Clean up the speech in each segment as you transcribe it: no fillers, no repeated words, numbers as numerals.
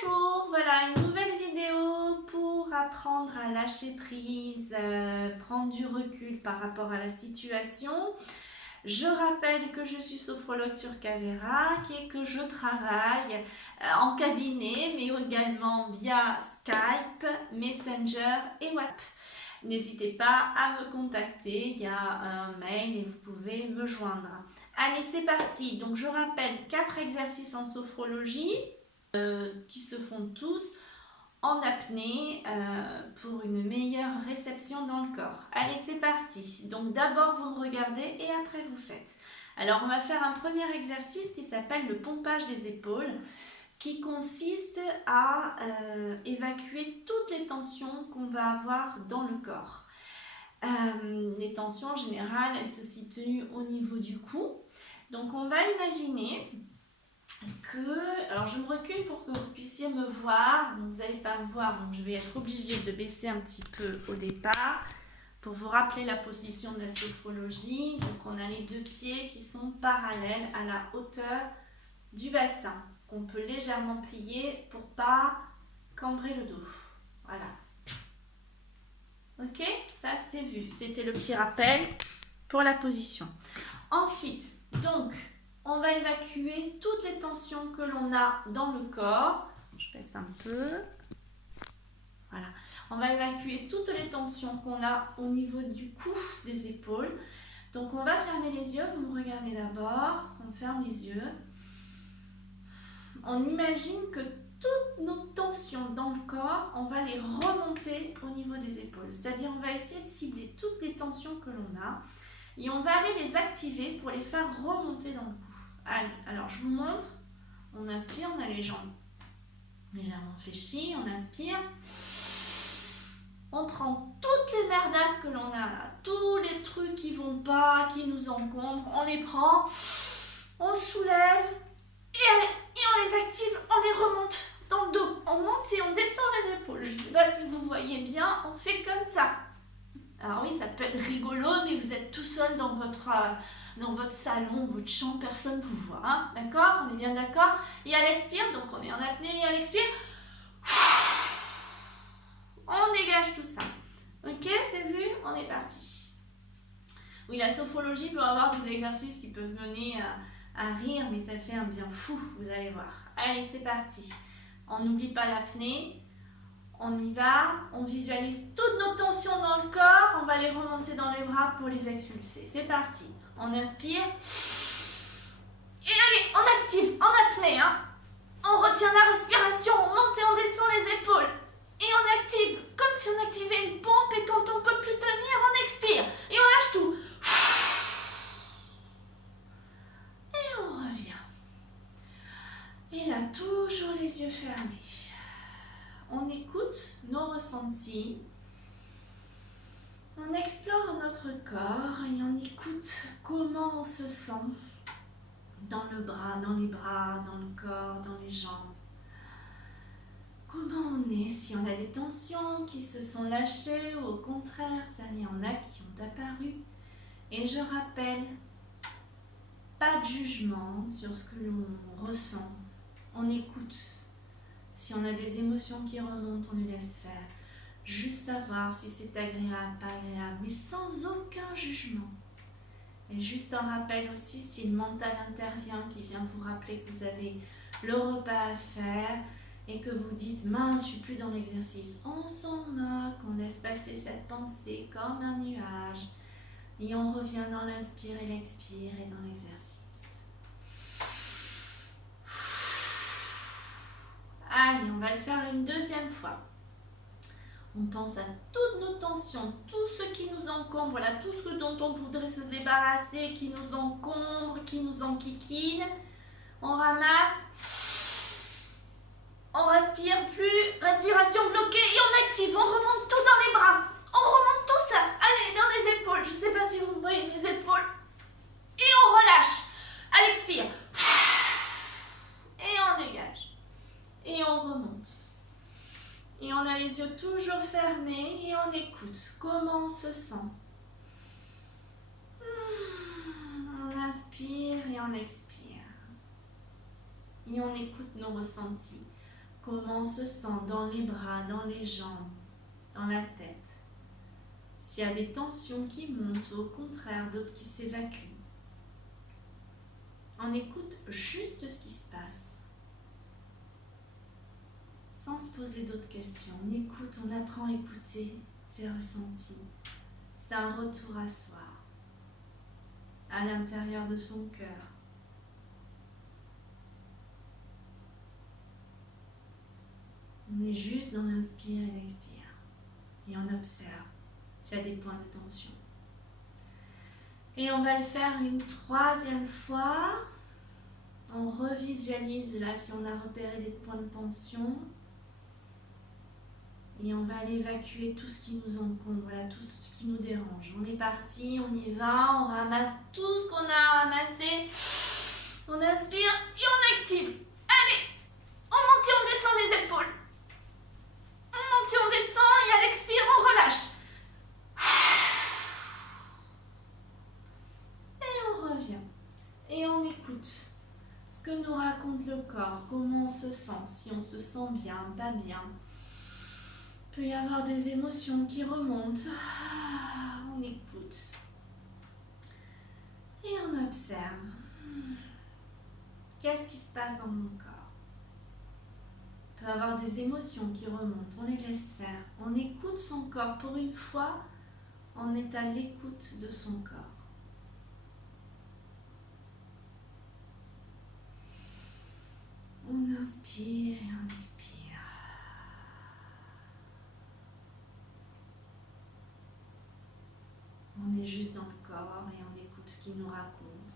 Bonjour, voilà une nouvelle vidéo pour apprendre à lâcher prise, prendre du recul par rapport à la situation. Je rappelle que je suis sophrologue sur Caverac et que je travaille en cabinet, mais également via Skype, Messenger et WhatsApp. N'hésitez pas à me contacter, il y a un mail et vous pouvez me joindre. Allez, c'est parti. Donc je rappelle 4 exercices en sophrologie qui se font tous en apnée pour une meilleure réception dans le corps. Allez, c'est parti. Donc d'abord vous me regardez et après vous faites. Alors on va faire un premier exercice qui s'appelle le pompage des épaules, qui consiste à évacuer toutes les tensions qu'on va avoir dans le corps. Les tensions en général, elles se situent au niveau du cou. Donc on va imaginer que, alors je me recule pour que vous puissiez me voir, donc vous n'allez pas me voir, donc je vais être obligée de baisser un petit peu au départ pour vous rappeler la position de la sophrologie. Donc on a les deux pieds qui sont parallèles à la hauteur du bassin, qu'on peut légèrement plier pour pas cambrer le dos. Voilà. Ok, ça c'est vu, c'était le petit rappel pour la position. Ensuite, donc, on va évacuer toutes les tensions que l'on a dans le corps. Je baisse un peu. Voilà. On va évacuer toutes les tensions qu'on a au niveau du cou, des épaules. Donc, on va fermer les yeux. Vous me regardez d'abord. On ferme les yeux. On imagine que toutes nos tensions dans le corps, on va les remonter au niveau des épaules. C'est-à-dire, on va essayer de cibler toutes les tensions que l'on a. Et on va aller les activer pour les faire remonter dans le cou. Allez, alors je vous montre. On inspire, on a les jambes légèrement fléchies. On inspire. On prend toutes les merdasses que l'on a, tous les trucs qui vont pas, qui nous encombrent. On les prend, on soulève et on les active, on les remonte dans le dos. On monte et on descend les épaules. Je ne sais pas si vous voyez bien, on fait comme ça. Alors oui, ça peut être rigolo, mais vous êtes tout seul dans votre salon, votre chambre, personne ne vous voit. Hein, d'accord? On est bien d'accord? Et à l'expire, donc on est en apnée, et à l'expire, on dégage tout ça. Ok, c'est vu? On est parti. Oui, la sophrologie peut avoir des exercices qui peuvent mener à rire, mais ça fait un bien fou, vous allez voir. Allez, c'est parti. On n'oublie pas l'apnée. On y va, on visualise toutes nos tensions dans le corps, on va les remonter dans les bras pour les expulser. C'est parti. On inspire. Et allez, on active, en apnée. Hein. On retient la respiration, on monte et on descend les épaules. Et on active, comme si on activait une pompe et quand on ne peut plus tenir, on expire. Et on lâche tout. Et on revient. Et là, toujours les yeux fermés. On écoute nos ressentis, on explore notre corps et on écoute comment on se sent dans le bras, dans les bras, dans le corps, dans les jambes. Comment on est, si on a des tensions qui se sont lâchées ou au contraire, ça y en a qui ont apparu. Et je rappelle, pas de jugement sur ce que l'on ressent, on écoute. Si on a des émotions qui remontent, on les laisse faire. Juste savoir si c'est agréable, pas agréable, mais sans aucun jugement. Et juste un rappel aussi, si le mental intervient, qui vient vous rappeler que vous avez le repas à faire et que vous dites « mince, je suis plus dans l'exercice ». On s'en moque, on laisse passer cette pensée comme un nuage. Et on revient dans l'inspire et l'expire et dans l'exercice. Allez, on va le faire une deuxième fois. On pense à toutes nos tensions, tout ce qui nous encombre, voilà, tout ce dont on voudrait se débarrasser, qui nous encombre, qui nous enquiquine. On ramasse, on respire plus, respiration bloquée et on active, on remonte tout dans les bras. On remonte tout ça, allez, dans les épaules, je ne sais pas si vous voyez mes épaules. Et on relâche, à l'expire. Et on dégage. Et on remonte. Et on a les yeux toujours fermés et on écoute comment on se sent. On inspire et on expire. Et on écoute nos ressentis. comment on se sent dans les bras, dans les jambes, dans la tête. S'il y a des tensions qui montent, ou au contraire, d'autres qui s'évacuent. On écoute juste ce qui se passe. Sans se poser d'autres questions. On écoute, on apprend à écouter ses ressentis. C'est un retour à soi, à l'intérieur de son cœur. On est juste dans l'inspire et l'expire. Et on observe s'il y a des points de tension. Et on va le faire une troisième fois. On revisualise là si on a repéré des points de tension. Et on va aller évacuer tout ce qui nous encombre, voilà, tout ce qui nous dérange. On est parti, on y va, on ramasse tout ce qu'on a à ramasser. On inspire et on active. Allez, on monte et on descend les épaules. On monte et on descend et à l'expire, on relâche. Et on revient. Et on écoute ce que nous raconte le corps, comment on se sent, si on se sent bien, pas bien. Il peut y avoir des émotions qui remontent. On écoute. Et on observe. Qu'est-ce qui se passe dans mon corps? Il peut y avoir des émotions qui remontent. On les laisse faire. On écoute son corps. Pour une fois, on est à l'écoute de son corps. On inspire et on expire. On est juste dans le corps et on écoute ce qu'il nous raconte.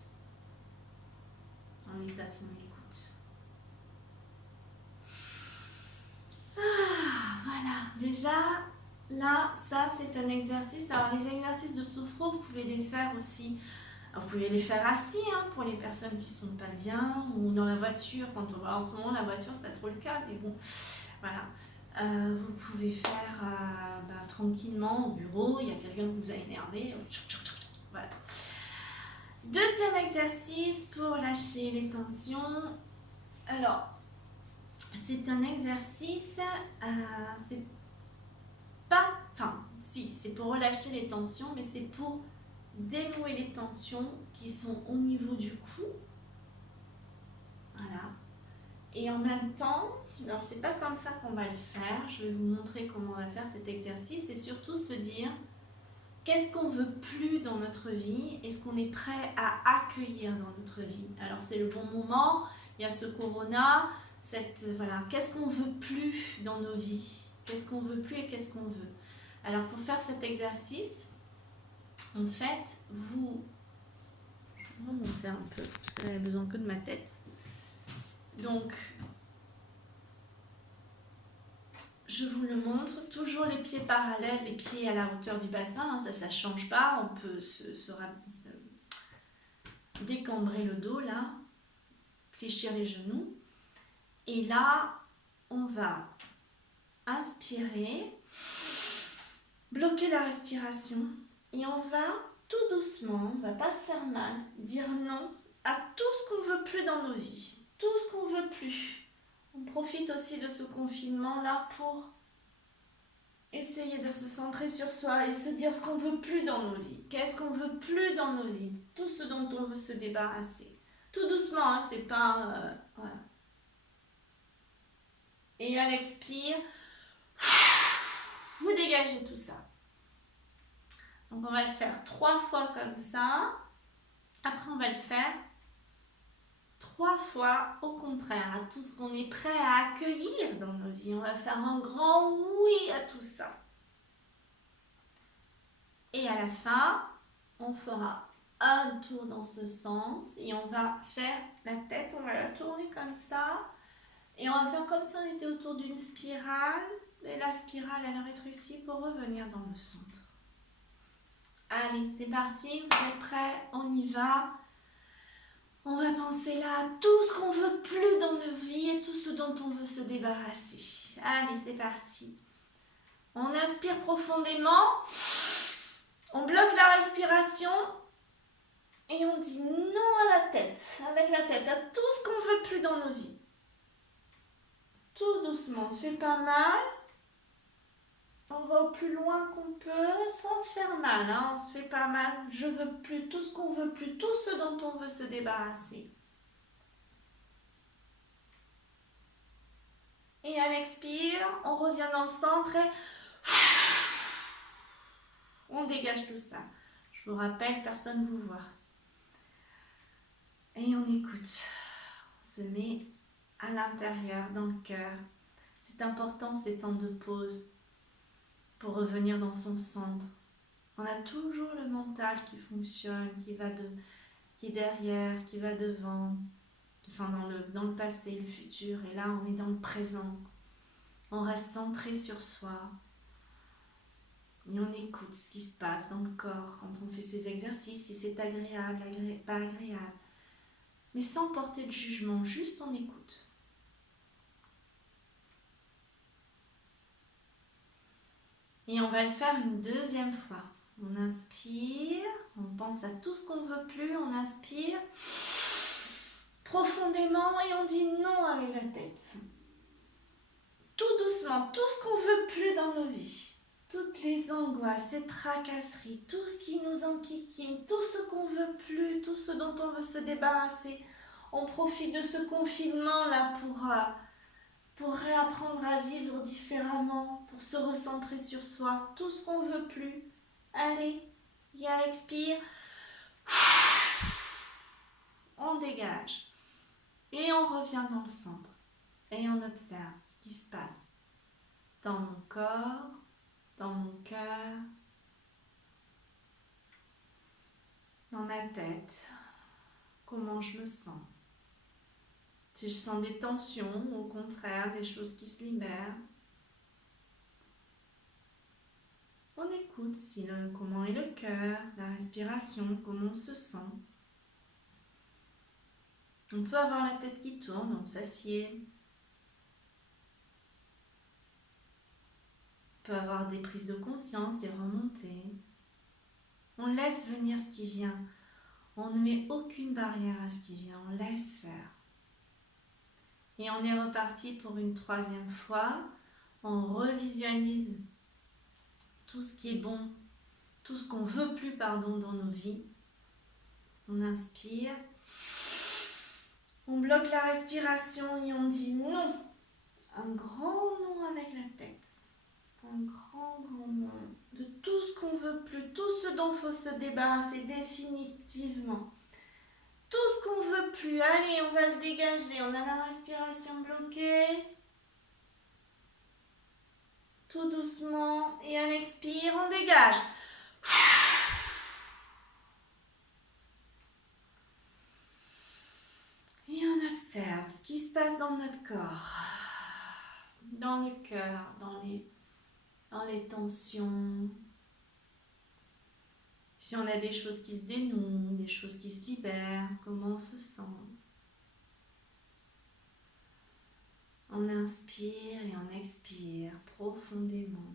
On est à son écoute. Voilà, déjà, là, ça c'est un exercice. Alors les exercices de sophro, vous pouvez les faire aussi. Alors, vous pouvez les faire assis pour les personnes qui ne sont pas bien ou dans la voiture. Quand on va en ce moment, la voiture, c'est pas trop le cas, mais bon, voilà. Vous pouvez faire tranquillement au bureau, il y a quelqu'un qui vous a énervé. Voilà. Deuxième exercice pour lâcher les tensions. Alors, c'est un exercice, c'est pour relâcher les tensions, mais c'est pour dénouer les tensions qui sont au niveau du cou. Voilà. Et en même temps, alors c'est pas comme ça qu'on va le faire, je vais vous montrer comment on va faire cet exercice et surtout se dire qu'est-ce qu'on veut plus dans notre vie et ce qu'on est prêt à accueillir dans notre vie. Alors c'est le bon moment, il y a ce corona, qu'est-ce qu'on veut plus dans nos vies, qu'est-ce qu'on veut plus et qu'est-ce qu'on veut. Alors pour faire cet exercice, en fait, vous remontez un peu parce que j'avais besoin que de ma tête. Donc, je vous le montre, toujours les pieds parallèles, les pieds à la hauteur du bassin, ça ne change pas, on peut se décambrer le dos là, fléchir les genoux. Et là, on va inspirer, bloquer la respiration et on va tout doucement, on ne va pas se faire mal, dire non à tout ce qu'on ne veut plus dans nos vies. Tout ce qu'on veut plus. On profite aussi de ce confinement-là pour essayer de se centrer sur soi et se dire ce qu'on veut plus dans nos vies. Qu'est-ce qu'on veut plus dans nos vies? Tout ce dont on veut se débarrasser. Tout doucement, c'est pas... voilà. Et à l'expire, vous dégagez tout ça. Donc on va le faire 3 fois comme ça. Après on va le faire 3 fois au contraire, à tout ce qu'on est prêt à accueillir dans nos vies. On va faire un grand oui à tout ça. Et à la fin, on fera un tour dans ce sens et on va faire la tête, on va la tourner comme ça. Et on va faire comme si on était autour d'une spirale. Et la spirale, elle rétrécit pour revenir dans le centre. Allez, c'est parti, vous êtes prêts? On y va. On va penser là à tout ce qu'on veut plus dans nos vies et tout ce dont on veut se débarrasser. Allez, c'est parti. On inspire profondément. On bloque la respiration. Et on dit non à la tête. Avec la tête, à tout ce qu'on veut plus dans nos vies. Tout tout doucement, on se fait pas mal. On va au plus loin qu'on peut sans se faire mal, hein. On se fait pas mal. Je veux plus tout ce qu'on veut plus, tout ce dont on veut se débarrasser. Et à l'expire, on revient dans le centre et on dégage tout ça. Je vous rappelle, personne ne vous voit. Et on écoute. On se met à l'intérieur, dans le cœur. C'est important ces temps de pause pour revenir dans son centre. On a toujours le mental qui fonctionne, qui est derrière, qui va devant, enfin dans le passé, le futur. Et là, on est dans le présent. On reste centré sur soi. Et on écoute ce qui se passe dans le corps quand on fait ces exercices, si c'est agréable, pas agréable. Mais sans porter de jugement, juste on écoute. Et on va le faire une deuxième fois. On inspire, on pense à tout ce qu'on veut plus, on inspire profondément et on dit non avec la tête. Tout doucement, tout ce qu'on veut plus dans nos vies. Toutes les angoisses, ces tracasseries, tout ce qui nous enquiquine, tout ce qu'on veut plus, tout ce dont on veut se débarrasser. On profite de ce confinement-là pour réapprendre à vivre différemment, pour se recentrer sur soi, tout ce qu'on veut plus. Allez, et à l'expire, on dégage. Et on revient dans le centre. Et on observe ce qui se passe dans mon corps, dans mon cœur, dans ma tête. Comment je me sens. Si je sens des tensions, au contraire, des choses qui se libèrent. On écoute comment est le cœur, la respiration, comment on se sent. On peut avoir la tête qui tourne, on s'assied. On peut avoir des prises de conscience, des remontées. On laisse venir ce qui vient. On ne met aucune barrière à ce qui vient, on laisse faire. Et on est reparti pour une troisième fois. On revisualise tout ce qui est bon, tout ce qu'on veut plus, dans nos vies. On inspire. On bloque la respiration et on dit non. Un grand non avec la tête. Un grand non. De tout ce qu'on veut plus, tout ce dont il faut se débarrasser définitivement. Tout ce qu'on veut plus, allez, on va le dégager. On a la respiration bloquée. Tout doucement. Et à l'expire, on dégage. Et on observe ce qui se passe dans notre corps. Dans le cœur, dans les tensions. Si on a des choses qui se dénouent, des choses qui se libèrent, comment on se sent. On inspire et on expire profondément.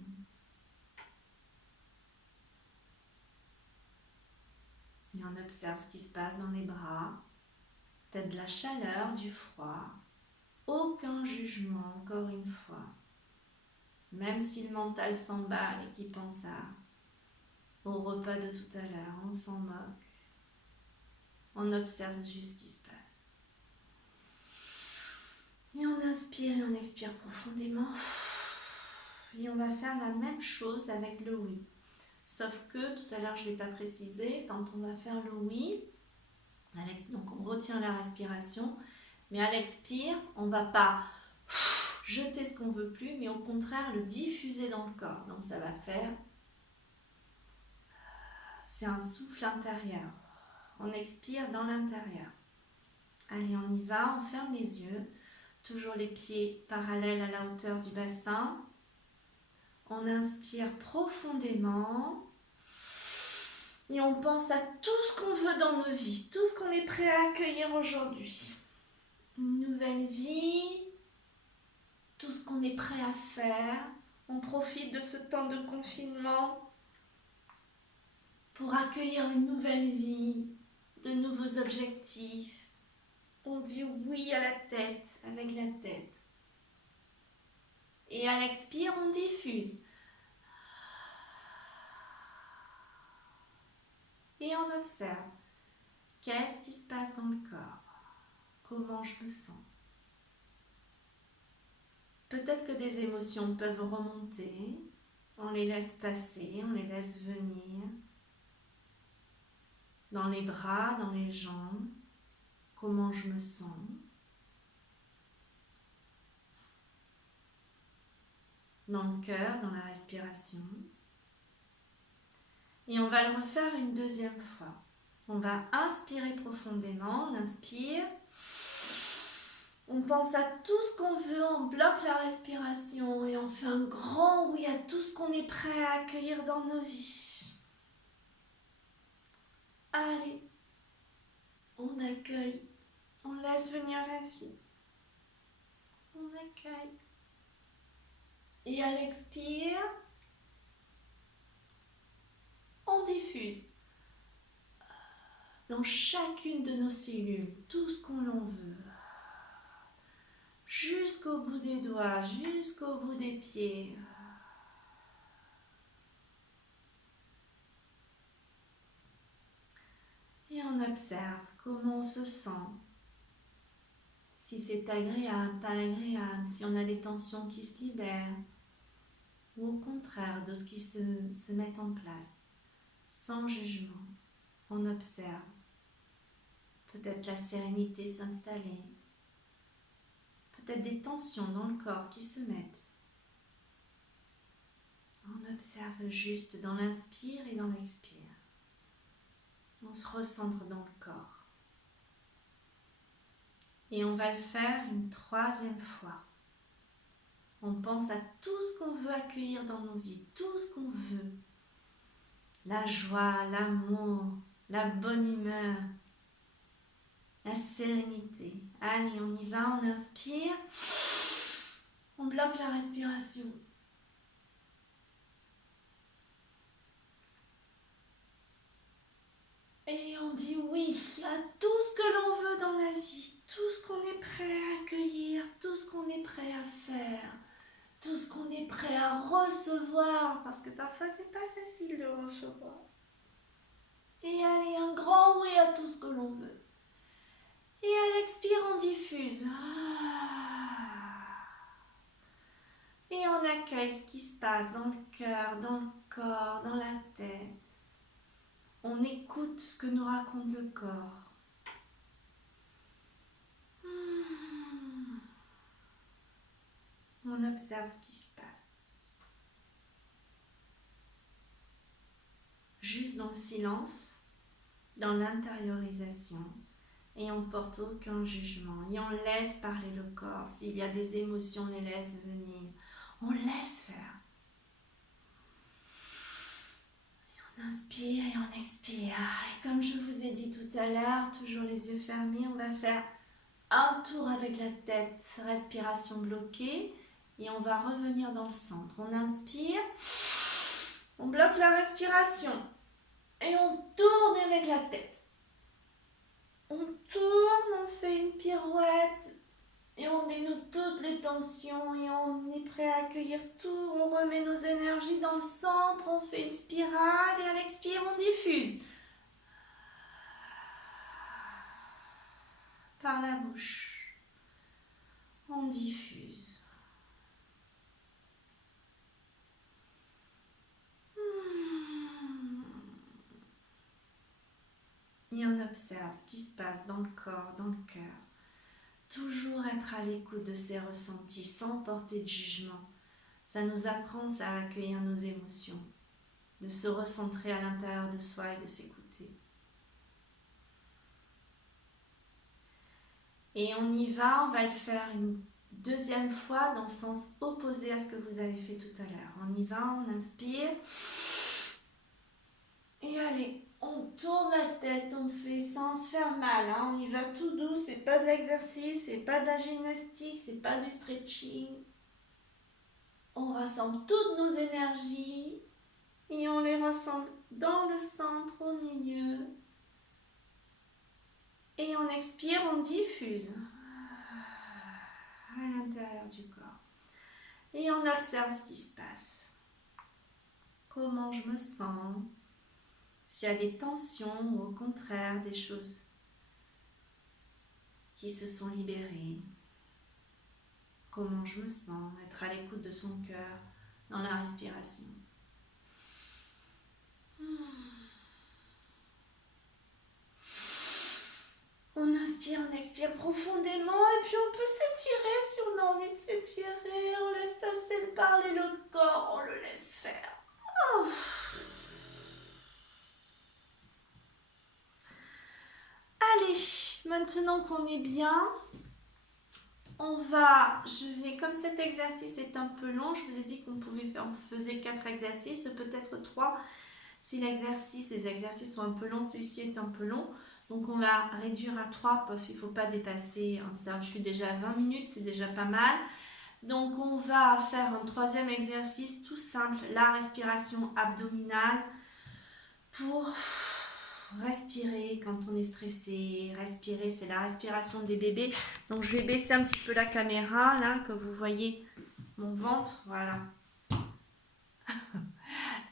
Et on observe ce qui se passe dans les bras. Peut-être de la chaleur, du froid. Aucun jugement, encore une fois. Même si le mental s'emballe et qu'il pense au repas de tout à l'heure, on s'en moque. On observe juste ce qui se passe. Et on inspire et on expire profondément. Et on va faire la même chose avec le oui. Sauf que, tout à l'heure je ne l'ai pas précisé, quand on va faire le oui, donc on retient la respiration, mais à l'expire, on ne va pas jeter ce qu'on ne veut plus, mais au contraire le diffuser dans le corps. Donc ça va faire, c'est un souffle intérieur. On expire dans l'intérieur. Allez, on y va, on ferme les yeux. Toujours les pieds parallèles à la hauteur du bassin. On inspire profondément. Et on pense à tout ce qu'on veut dans nos vies, tout ce qu'on est prêt à accueillir aujourd'hui. Une nouvelle vie, tout ce qu'on est prêt à faire. On profite de ce temps de confinement pour accueillir une nouvelle vie, de nouveaux objectifs. On dit oui à la tête, avec la tête. Et à l'expire, on diffuse. Et on observe. Qu'est-ce qui se passe dans le corps? Comment je me sens? Peut-être que des émotions peuvent remonter. On les laisse passer, on les laisse venir. Dans les bras, dans les jambes. Comment je me sens? Dans le cœur, dans la respiration. Et on va le refaire une deuxième fois. On va inspirer profondément, on inspire. On pense à tout ce qu'on veut, on bloque la respiration et on fait un grand oui à tout ce qu'on est prêt à accueillir dans nos vies. Allez, on accueille, on laisse venir la vie. On accueille. Et à l'expire, on diffuse dans chacune de nos cellules tout ce qu'on l'on veut. Jusqu'au bout des doigts, jusqu'au bout des pieds. Et on observe comment on se sent. Si c'est agréable, pas agréable, si on a des tensions qui se libèrent. Ou au contraire, d'autres qui se mettent en place. Sans jugement, on observe. Peut-être la sérénité s'installer. Peut-être des tensions dans le corps qui se mettent. On observe juste dans l'inspire et dans l'expire. On se recentre dans le corps. Et on va le faire une troisième fois. On pense à tout ce qu'on veut accueillir dans nos vies, tout ce qu'on veut. La joie, l'amour, la bonne humeur, la sérénité. Allez, on y va, on inspire. On bloque la respiration. Et on dit oui à tout ce que l'on veut dans la vie, tout ce qu'on est prêt à accueillir, tout ce qu'on est prêt à faire, tout ce qu'on est prêt à recevoir, parce que parfois c'est pas facile de recevoir. Et allez, un grand oui à tout ce que l'on veut. Et à l'expire, on diffuse. Et on accueille ce qui se passe dans le cœur, dans le corps, dans la tête. On écoute ce que nous raconte le corps. On observe ce qui se passe. Juste dans le silence, dans l'intériorisation. Et on porte aucun jugement. Et on laisse parler le corps. S'il y a des émotions, on les laisse venir. On laisse faire. Et on inspire et on expire. Et comme je vous ai dit tout à l'heure, toujours les yeux fermés, on va faire un tour avec la tête, respiration bloquée. Et on va revenir dans le centre. On inspire, on bloque la respiration. Et on tourne avec la tête. On tourne, on fait une pirouette. Et on dénote toutes les tensions et on est prêt à accueillir tout. On remet nos énergies dans le centre, on fait une spirale et à l'expire, on diffuse. Par la bouche. On diffuse. Et on observe ce qui se passe dans le corps, dans le cœur. Toujours être à l'écoute de ses ressentis sans porter de jugement. Ça nous apprend à accueillir nos émotions, de se recentrer à l'intérieur de soi et de s'écouter. Et on y va, on va le faire une deuxième fois dans le sens opposé à ce que vous avez fait tout à l'heure. On y va, on inspire. Et allez, on tourne la tête, on fait sans se faire mal, hein. On y va tout doux, c'est pas de l'exercice, c'est pas de la gymnastique, c'est pas du stretching. On rassemble toutes nos énergies et on les rassemble dans le centre, au milieu. Et on expire, on diffuse à l'intérieur du corps. Et on observe ce qui se passe. Comment je me sens. S'il y a des tensions ou au contraire des choses qui se sont libérées. Comment je me sens. Être à l'écoute de son cœur dans la respiration. On inspire, on expire profondément et puis on peut s'étirer si on a envie de s'étirer. On laisse passer parler le corps, on le laisse faire. Oh. Allez, maintenant qu'on est bien, comme cet exercice est un peu long, je vous ai dit qu'on faisait 4 exercices, peut-être 3. Si les exercices sont un peu longs, celui-ci est un peu long. Donc on va réduire à 3 parce qu'il ne faut pas dépasser, je suis déjà à 20 minutes, c'est déjà pas mal. Donc on va faire un 3e exercice tout simple, la respiration abdominale pour respirer quand on est stressé. Respirer, c'est la respiration des bébés. Donc je vais baisser un petit peu la caméra là, que vous voyez mon ventre, voilà.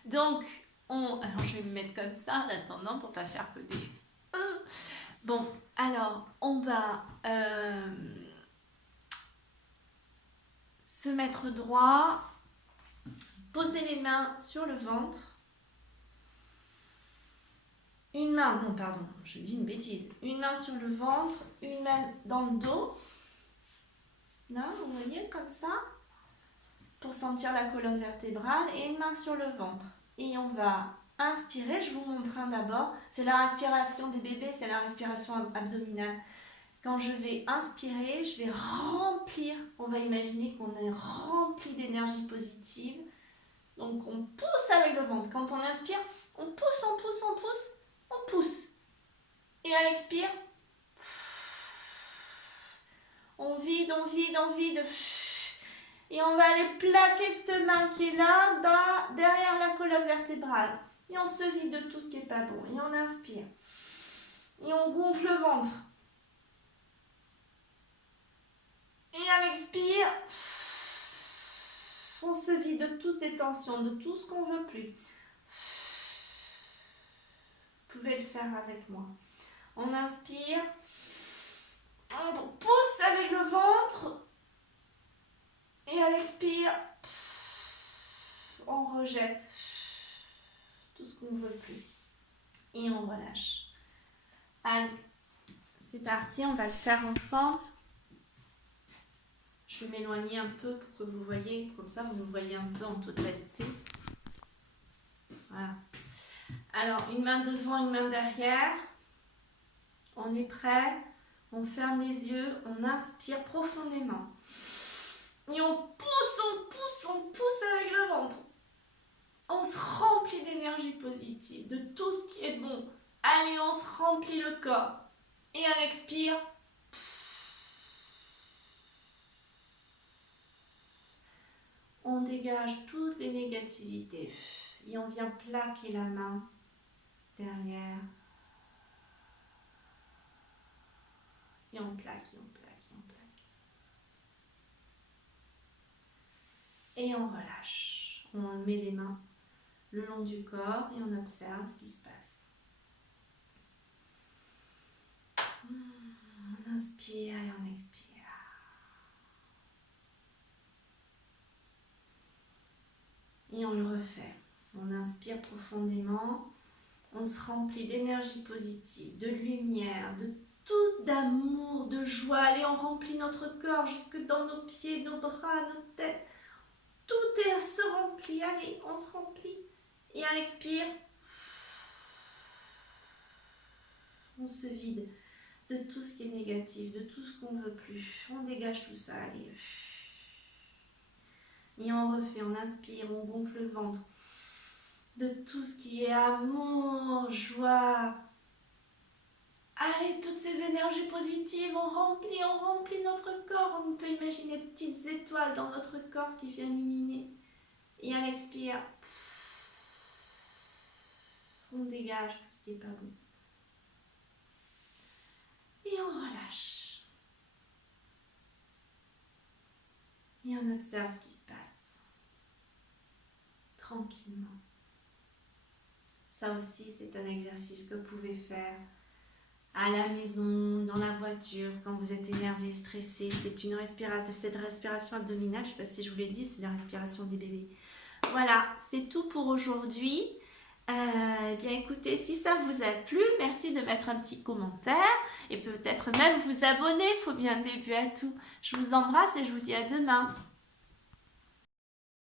Donc alors je vais me mettre comme ça en attendant pour pas faire que des... Bon, alors on va se mettre droit, poser les mains sur le ventre. Une main sur le ventre, une main dans le dos. Là, vous voyez, comme ça, pour sentir la colonne vertébrale, et une main sur le ventre. Et on va inspirer, je vous montre d'abord. C'est la respiration des bébés, c'est la respiration abdominale. Quand je vais inspirer, je vais remplir, on va imaginer qu'on est rempli d'énergie positive. Donc on pousse avec le ventre. Quand on inspire, on pousse, on pousse, on pousse. On pousse. Et à l'expire, on vide, on vide, on vide. Et on va aller plaquer cette main qui est là, derrière la colonne vertébrale. Et on se vide de tout ce qui n'est pas bon. Et on inspire. Et on gonfle le ventre. Et à l'expire, on se vide de toutes les tensions, de tout ce qu'on ne veut plus. Vous pouvez le faire avec moi. On inspire, on pousse avec le ventre et à l'expire, on rejette tout ce qu'on ne veut plus et on relâche. Allez, c'est parti, on va le faire ensemble. Je vais m'éloigner un peu pour que vous voyez, comme ça vous nous voyez un peu en totalité. Voilà. Alors, une main devant, une main derrière. On est prêt. On ferme les yeux. On inspire profondément. Et on pousse avec le ventre. On se remplit d'énergie positive, de tout ce qui est bon. Allez, on se remplit le corps. Et à l'expire, on dégage toutes les négativités. Et on vient plaquer la main derrière. Et on plaque, et on plaque, et on plaque. Et on relâche. On met les mains le long du corps et on observe ce qui se passe. On inspire et on expire. Et on le refait. On inspire profondément. On se remplit d'énergie positive, de lumière, de tout d'amour, de joie. Allez, on remplit notre corps jusque dans nos pieds, nos bras, nos têtes. Tout se remplit. Allez, on se remplit. Et à l'expire, on se vide de tout ce qui est négatif, de tout ce qu'on ne veut plus. On dégage tout ça. Allez. Et on refait, on inspire, on gonfle le ventre. De tout ce qui est amour, joie. Allez, toutes ces énergies positives, on remplit notre corps. On peut imaginer de petites étoiles dans notre corps qui viennent illuminer. Et à l'expire, on dégage tout ce qui n'est pas bon. Et on relâche. Et on observe ce qui se passe. tranquillement. Ça aussi, c'est un exercice que vous pouvez faire à la maison, dans la voiture, quand vous êtes énervé, stressé. C'est une respiration, cette respiration abdominale, je ne sais pas si je vous l'ai dit, c'est la respiration des bébés. Voilà, c'est tout pour aujourd'hui. Eh bien écoutez, si ça vous a plu, merci de mettre un petit commentaire et peut-être même vous abonner, il faut bien un début à tout. Je vous embrasse et je vous dis à demain.